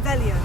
Revelio.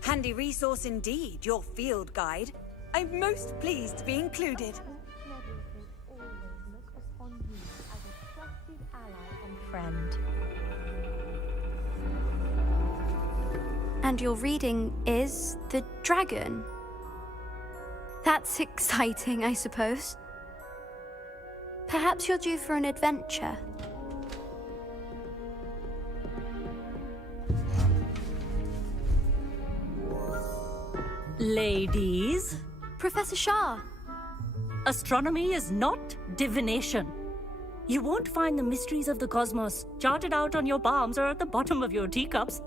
Handy resource indeed, your field guide. I'm most pleased to be included. Friend. And your reading is the dragon. That's exciting, I suppose. Perhaps you're due for an adventure. Ladies, Professor Shah. astronomy is not divination. You won't find the mysteries of the cosmos charted out on your palms or at the bottom of your teacups.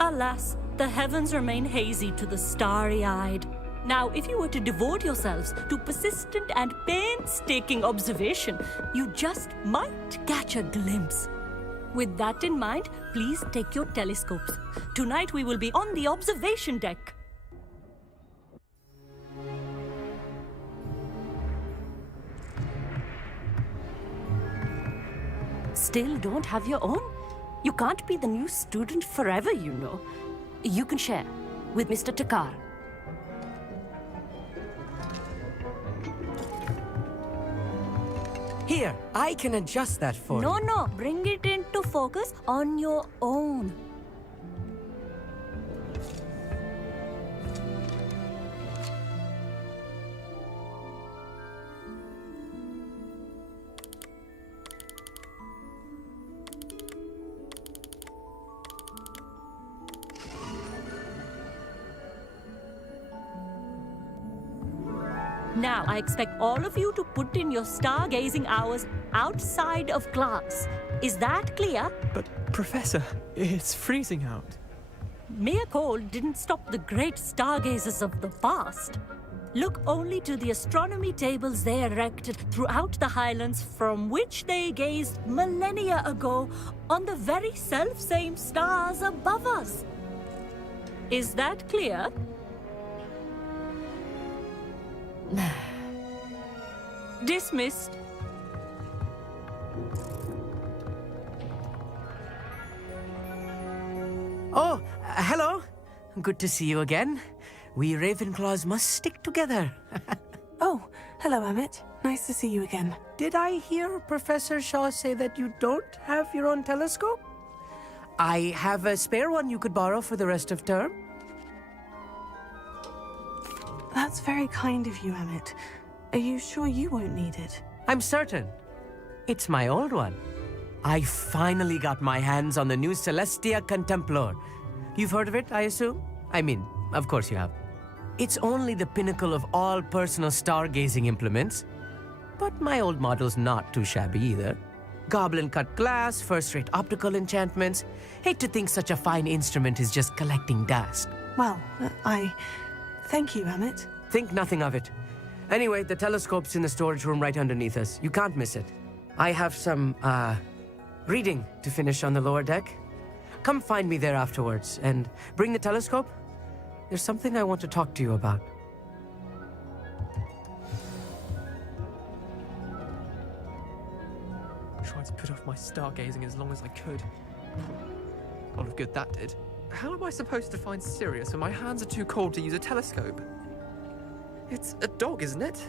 Alas, the heavens remain hazy to the starry-eyed. Now, if you were to devote yourselves to persistent and painstaking observation, you just might catch a glimpse. With that in mind, please take your telescopes. Tonight we will be on the observation deck. Still don't have your own? You can't be the new student forever, you know. You can share with Mr. Takar. Here, I can adjust that for you. No, bring it into focus on your own. Now, I expect all of you to put in your stargazing hours outside of class. Is that clear? But, Professor, it's freezing out. Mere cold didn't stop the great stargazers of the past. Look only to the astronomy tables they erected throughout the highlands from which they gazed millennia ago on the very self-same stars above us. Is that clear? Dismissed. Oh, hello. Good to see you again. We Ravenclaws must stick together. Oh, hello, Emmett. Nice to see you again. Did I hear Professor Shaw say that you don't have your own telescope? I have a spare one you could borrow for the rest of term. That's very kind of you, Emmett. Are you sure you won't need it? I'm certain. It's my old one. I finally got my hands on the new Celestia Contemplar. You've heard of it, I assume? I mean, of course you have. It's only the pinnacle of all personal stargazing implements. But my old model's not too shabby either. Goblin-cut glass, first-rate optical enchantments. Hate to think such a fine instrument is just collecting dust. Well, I thank you, Amit. Think nothing of it. Anyway, the telescope's in the storage room right underneath us. You can't miss it. I have some, reading to finish on the lower deck. Come find me there afterwards, and bring the telescope. There's something I want to talk to you about. Tried to put off my stargazing as long as I could. A lot of good that did. How am I supposed to find Sirius when my hands are too cold to use a telescope? It's a dog, isn't it?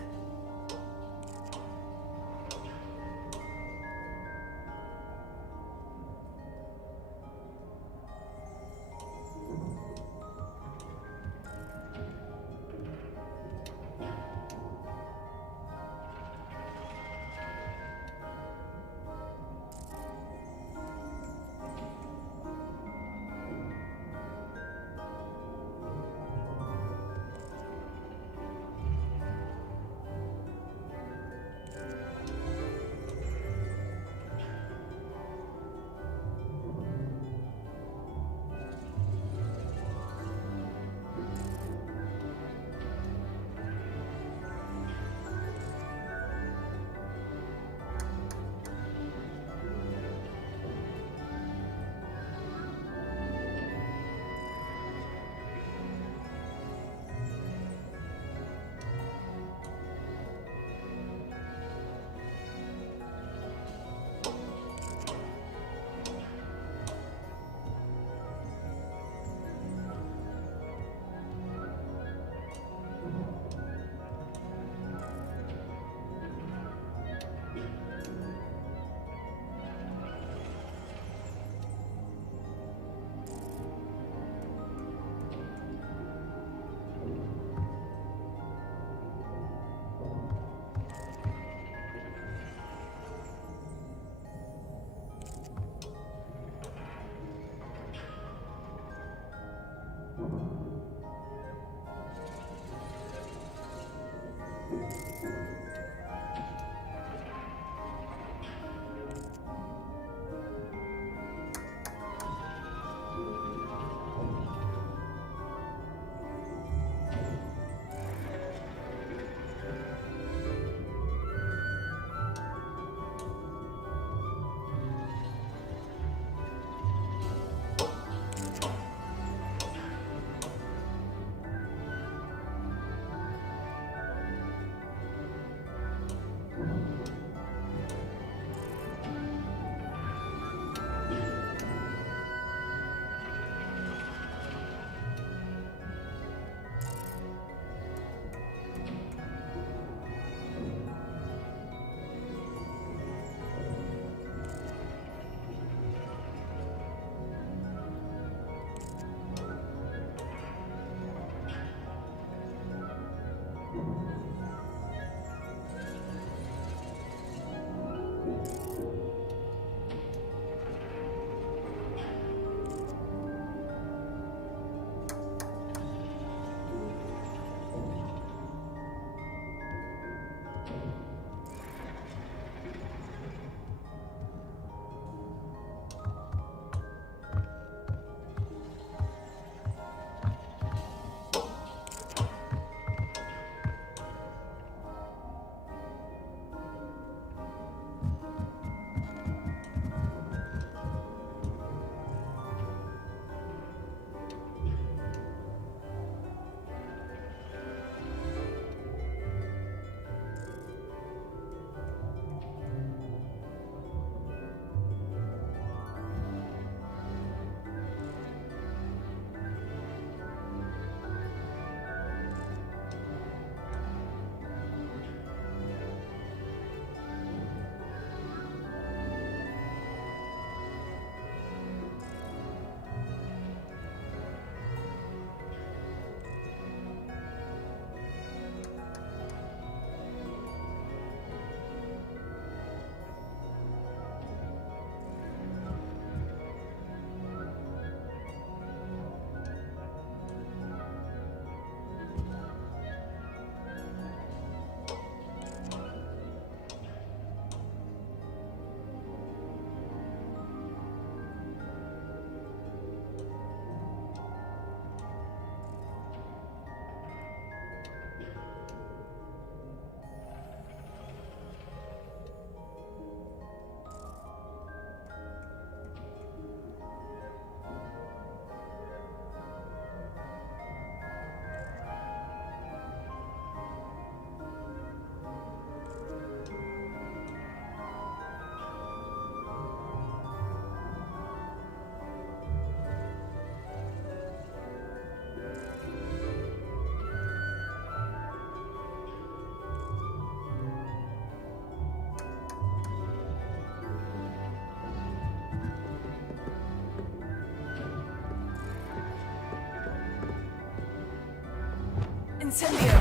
Incendio!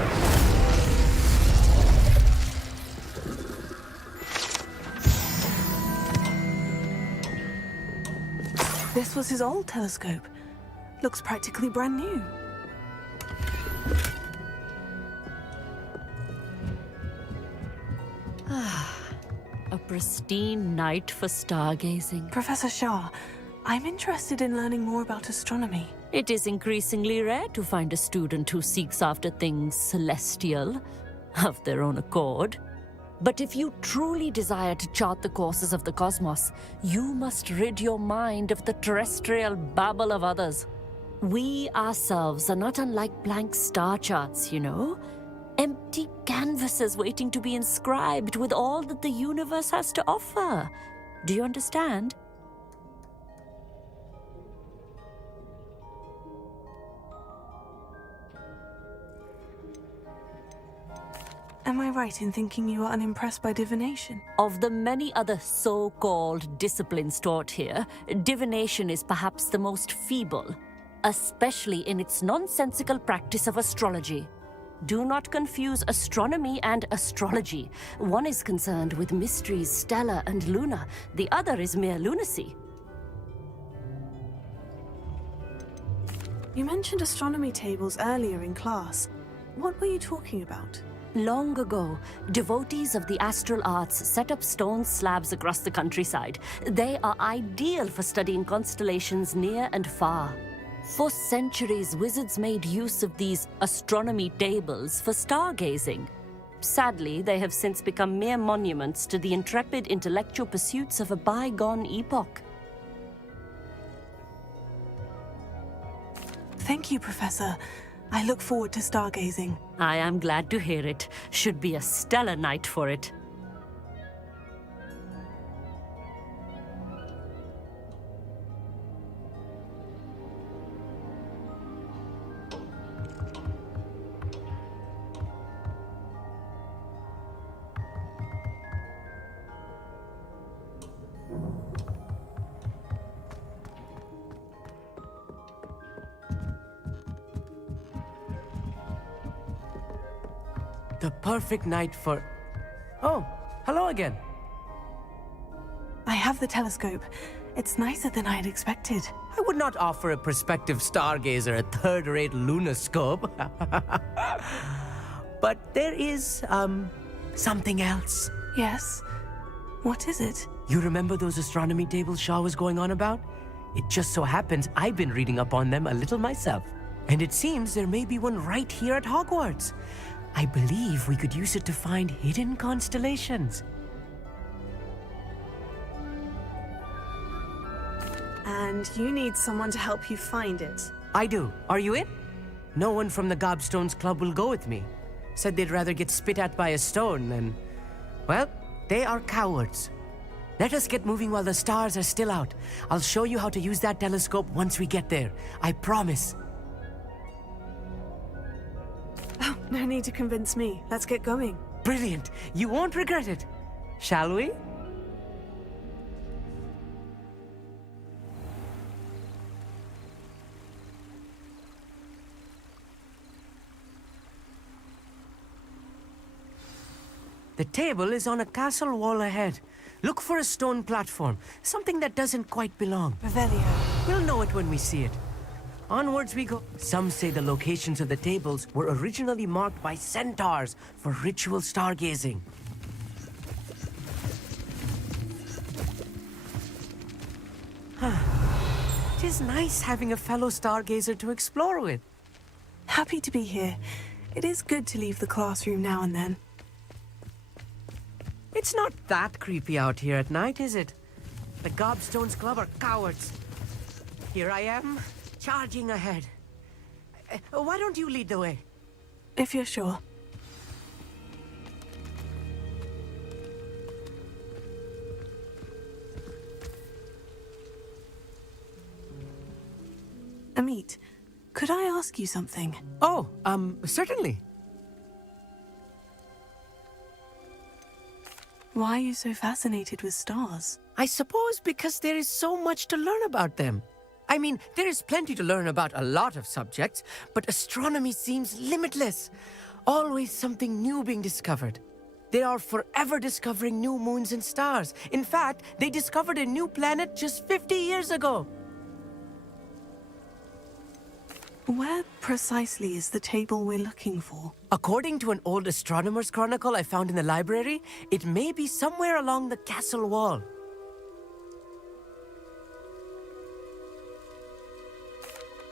This was his old telescope. Looks practically brand new. A pristine night for stargazing. Professor Shah, I'm interested in learning more about astronomy. It is increasingly rare to find a student who seeks after things celestial, of their own accord. But if you truly desire to chart the courses of the cosmos, you must rid your mind of the terrestrial babble of others. We ourselves are not unlike blank star charts, you know? Empty canvases waiting to be inscribed with all that the universe has to offer. Do you understand? Am I right in thinking you are unimpressed by divination? Of the many other so-called disciplines taught here, divination is perhaps the most feeble, especially in its nonsensical practice of astrology. Do not confuse astronomy and astrology. One is concerned with mysteries stellar and lunar, the other is mere lunacy. You mentioned astronomy tables earlier in class. What were you talking about? Long ago, devotees of the astral arts set up stone slabs across the countryside. They are ideal for studying constellations near and far. For centuries, wizards made use of these astronomy tables for stargazing. Sadly, they have since become mere monuments to the intrepid intellectual pursuits of a bygone epoch. Thank you, Professor. I look forward to stargazing. I am glad to hear it. Should be a stellar night for it. The perfect night for... Oh, hello again. I have the telescope. It's nicer than I had expected. I would not offer a prospective stargazer a third-rate lunoscope. But there is, something else. Yes? What is it? You remember those astronomy tables Shaw was going on about? It just so happens I've been reading up on them a little myself. And it seems there may be one right here at Hogwarts. I believe we could use it to find hidden constellations. And you need someone to help you find it. I do. Are you in? No one from the Gobstones Club will go with me. Said they'd rather get spit at by a stone than... Well, they are cowards. Let us get moving while the stars are still out. I'll show you how to use that telescope once we get there. I promise. Oh, no need to convince me. Let's get going. Brilliant. You won't regret it. Shall we? The table is on a castle wall ahead. Look for a stone platform, something that doesn't quite belong. Revelio. We'll know it when we see it. Onwards we go. Some say the locations of the tables were originally marked by centaurs for ritual stargazing. It is nice having a fellow stargazer to explore with. Happy to be here. It is good to leave the classroom now and then. It's not that creepy out here at night, is it? The Gobstones Club are cowards. Here I am, charging ahead. Why don't you lead the way? If you're sure. Amit, could I ask you something? Oh, certainly. Why are you so fascinated with stars? I suppose because there is so much to learn about them. I mean, there is plenty to learn about a lot of subjects, but astronomy seems limitless. Always something new being discovered. They are forever discovering new moons and stars. In fact, they discovered a new planet just 50 years ago. Where precisely is the table we're looking for? According to an old astronomer's chronicle I found in the library, it may be somewhere along the castle wall.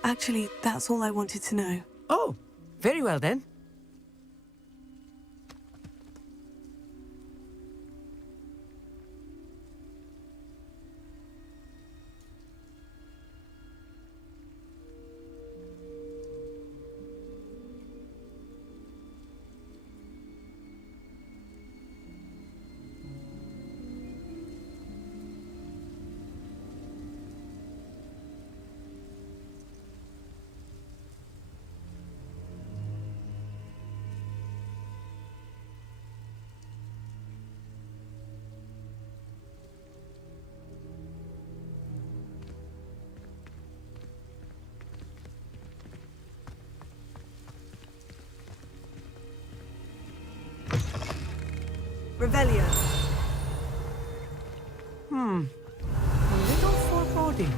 Actually, that's all I wanted to know. Oh, very well then. Revelio. A little foreboding.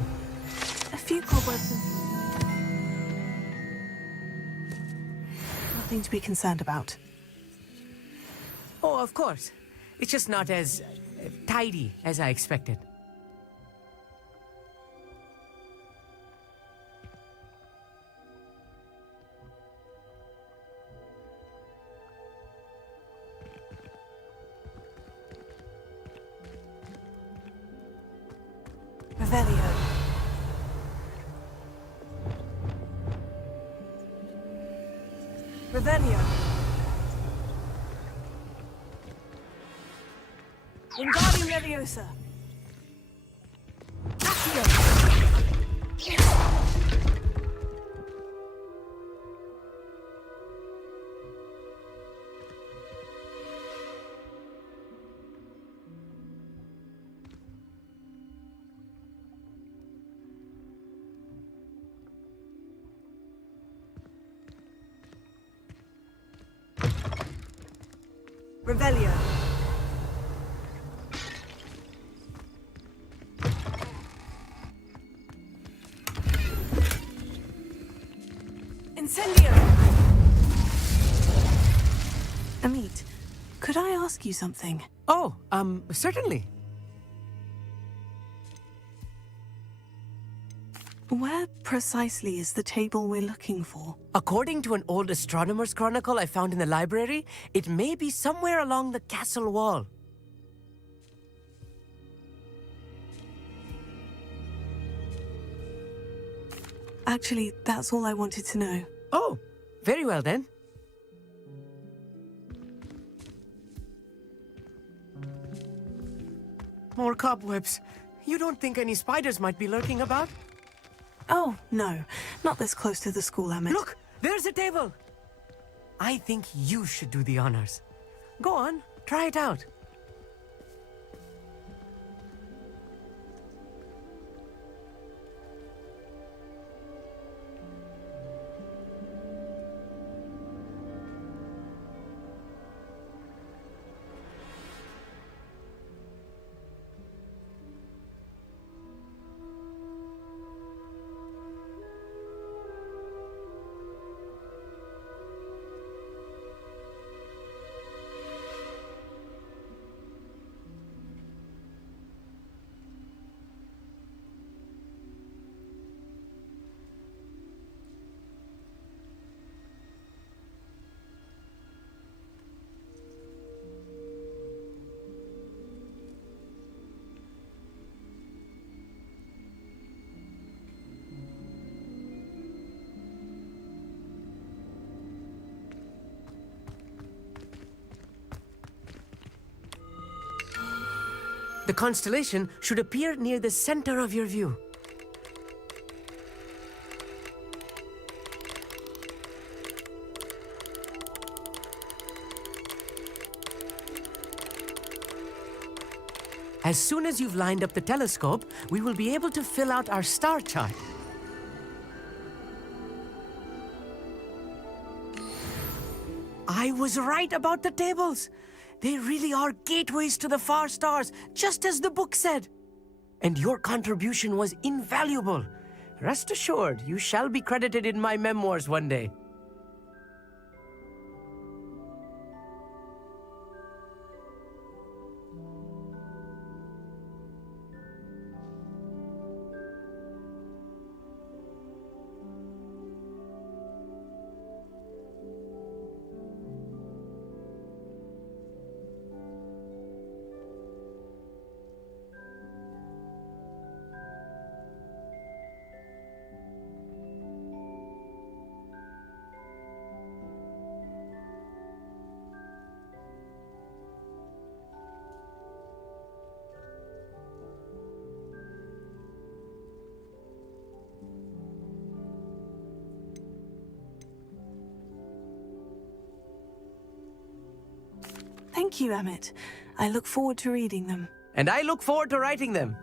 A few cobwebs. Nothing to be concerned about. Oh, of course. It's just not as tidy as I expected. Revelio. Revelio. Wingardium Leviosa. Accio. Revelio. Incendio. Amit, could I ask you something? Oh, certainly. Where precisely is the table we're looking for? According to an old astronomer's chronicle I found in the library, it may be somewhere along the castle wall. Actually, that's all I wanted to know. Oh, very well then. More cobwebs. You don't think any spiders might be lurking about? Oh, no. Not this close to the school, Amit. Look, there's a table. I think you should do the honors. Go on, try it out. The constellation should appear near the center of your view. As soon as you've lined up the telescope, we will be able to fill out our star chart. I was right about the tables. They really are gateways to the far stars, just as the book said. And your contribution was invaluable. Rest assured, you shall be credited in my memoirs one day. Thank you, Emmett. I look forward to reading them. And I look forward to writing them.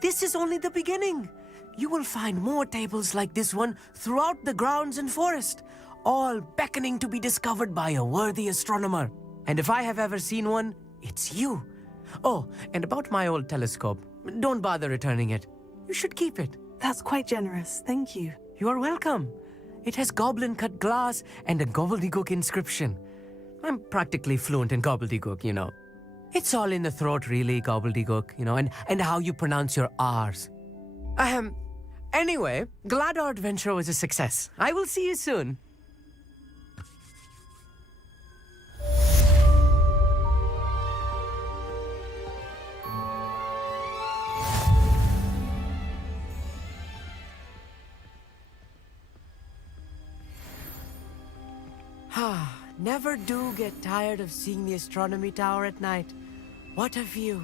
This is only the beginning. You will find more tables like this one throughout the grounds and forest, all beckoning to be discovered by a worthy astronomer. And if I have ever seen one, it's you. Oh, and about my old telescope, don't bother returning it. You should keep it. That's quite generous. Thank you. You are welcome. It has goblin-cut glass and a gobbledygook inscription. I'm practically fluent in gobbledygook, you know. It's all in the throat, really, gobbledygook, you know, and how you pronounce your R's. Anyway, glad our adventure was a success. I will see you soon. Never do get tired of seeing the astronomy tower at night. What a view.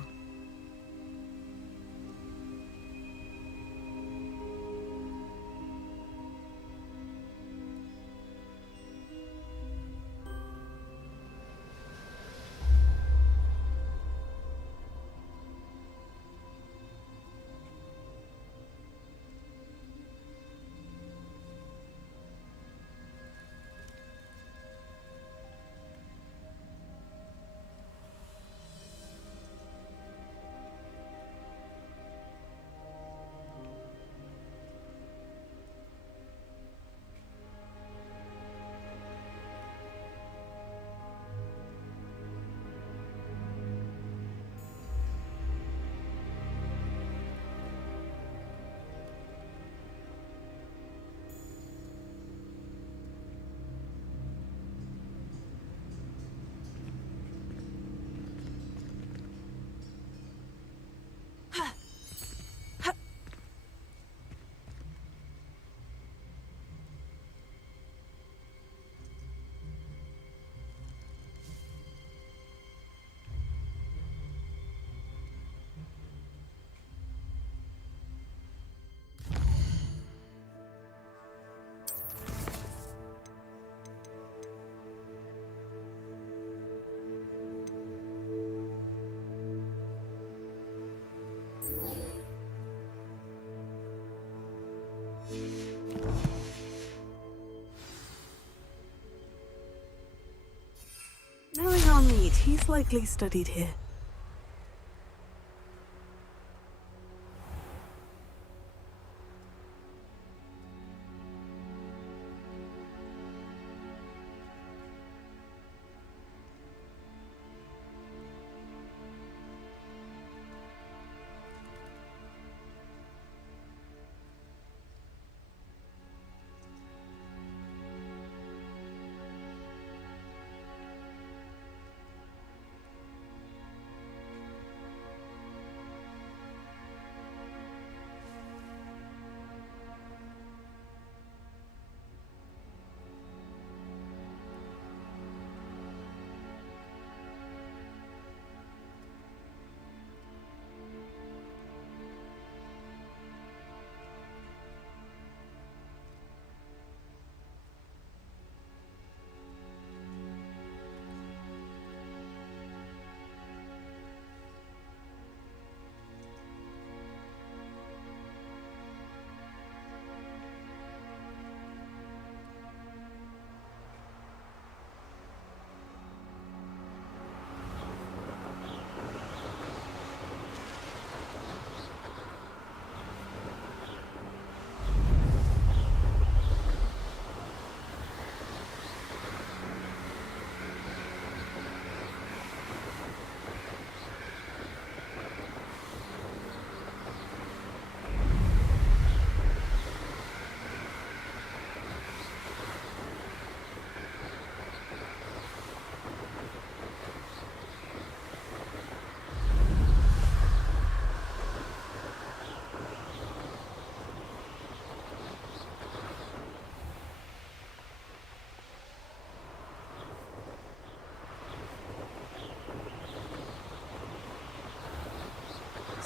Knowing our meet, he's likely studied here.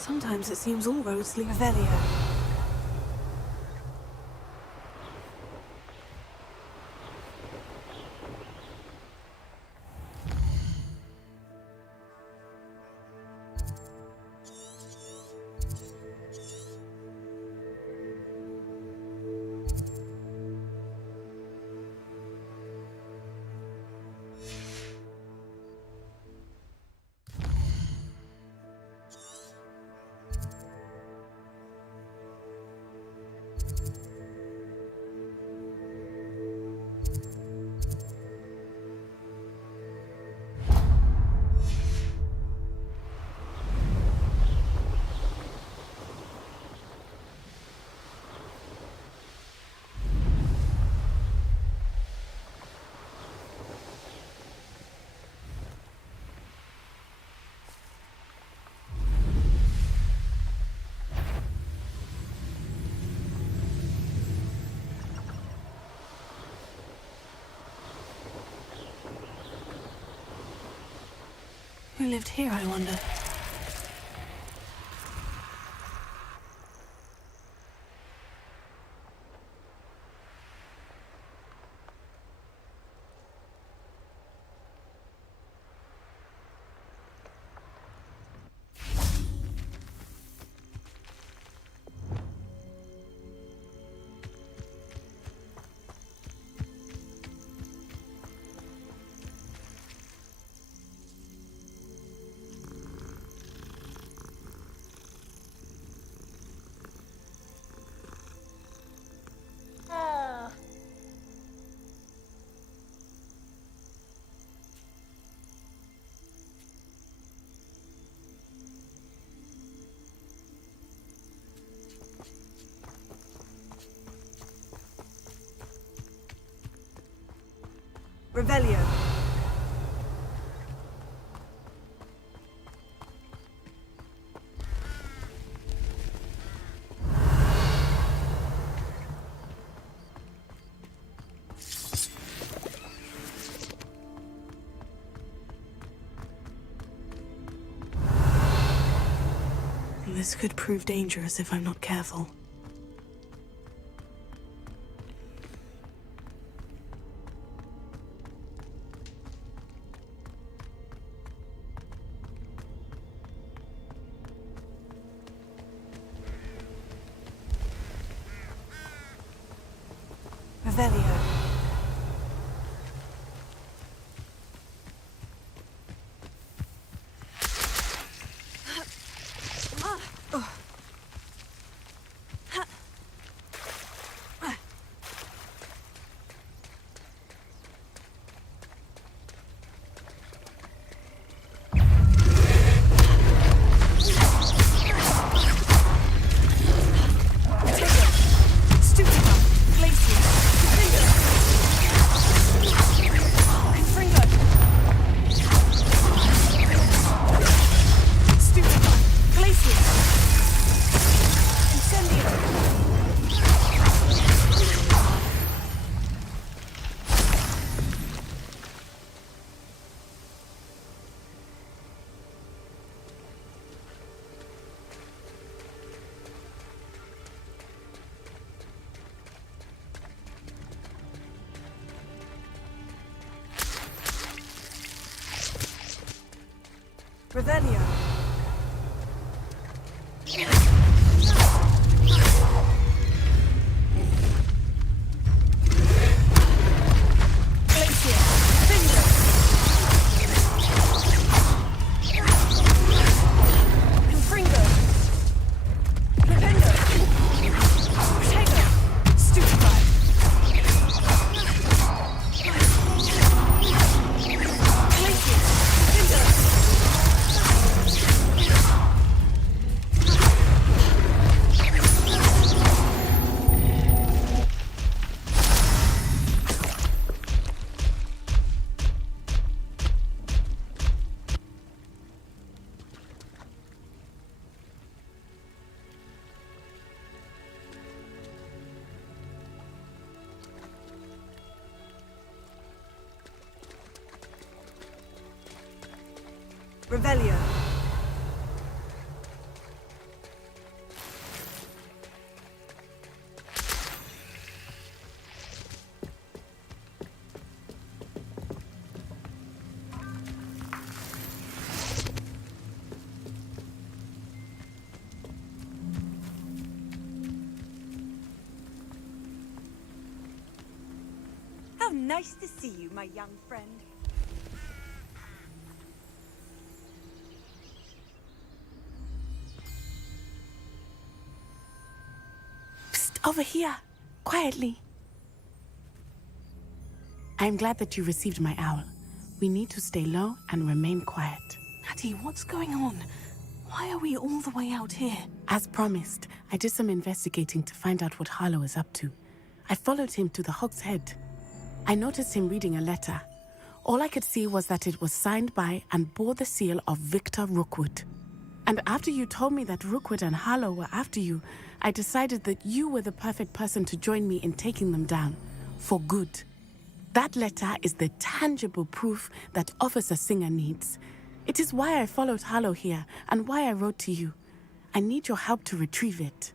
Sometimes it seems all roads lead Revelio. Who lived here, I wonder? Revelio. This could prove dangerous if I'm not careful. Revelio. Revelio. Revelio. nice to see you, my young friend. Psst, over here. Quietly. I'm glad that you received my owl. We need to stay low and remain quiet. Natty, what's going on? Why are we all the way out here? As promised, I did some investigating to find out what Harlow is up to. I followed him to the Hog's Head. I noticed him reading a letter. All I could see was that it was signed by and bore the seal of Victor Rookwood. And after you told me that Rookwood and Harlow were after you, I decided that you were the perfect person to join me in taking them down. For good. That letter is the tangible proof that Officer Singer needs. It is why I followed Harlow here and why I wrote to you. I need your help to retrieve it.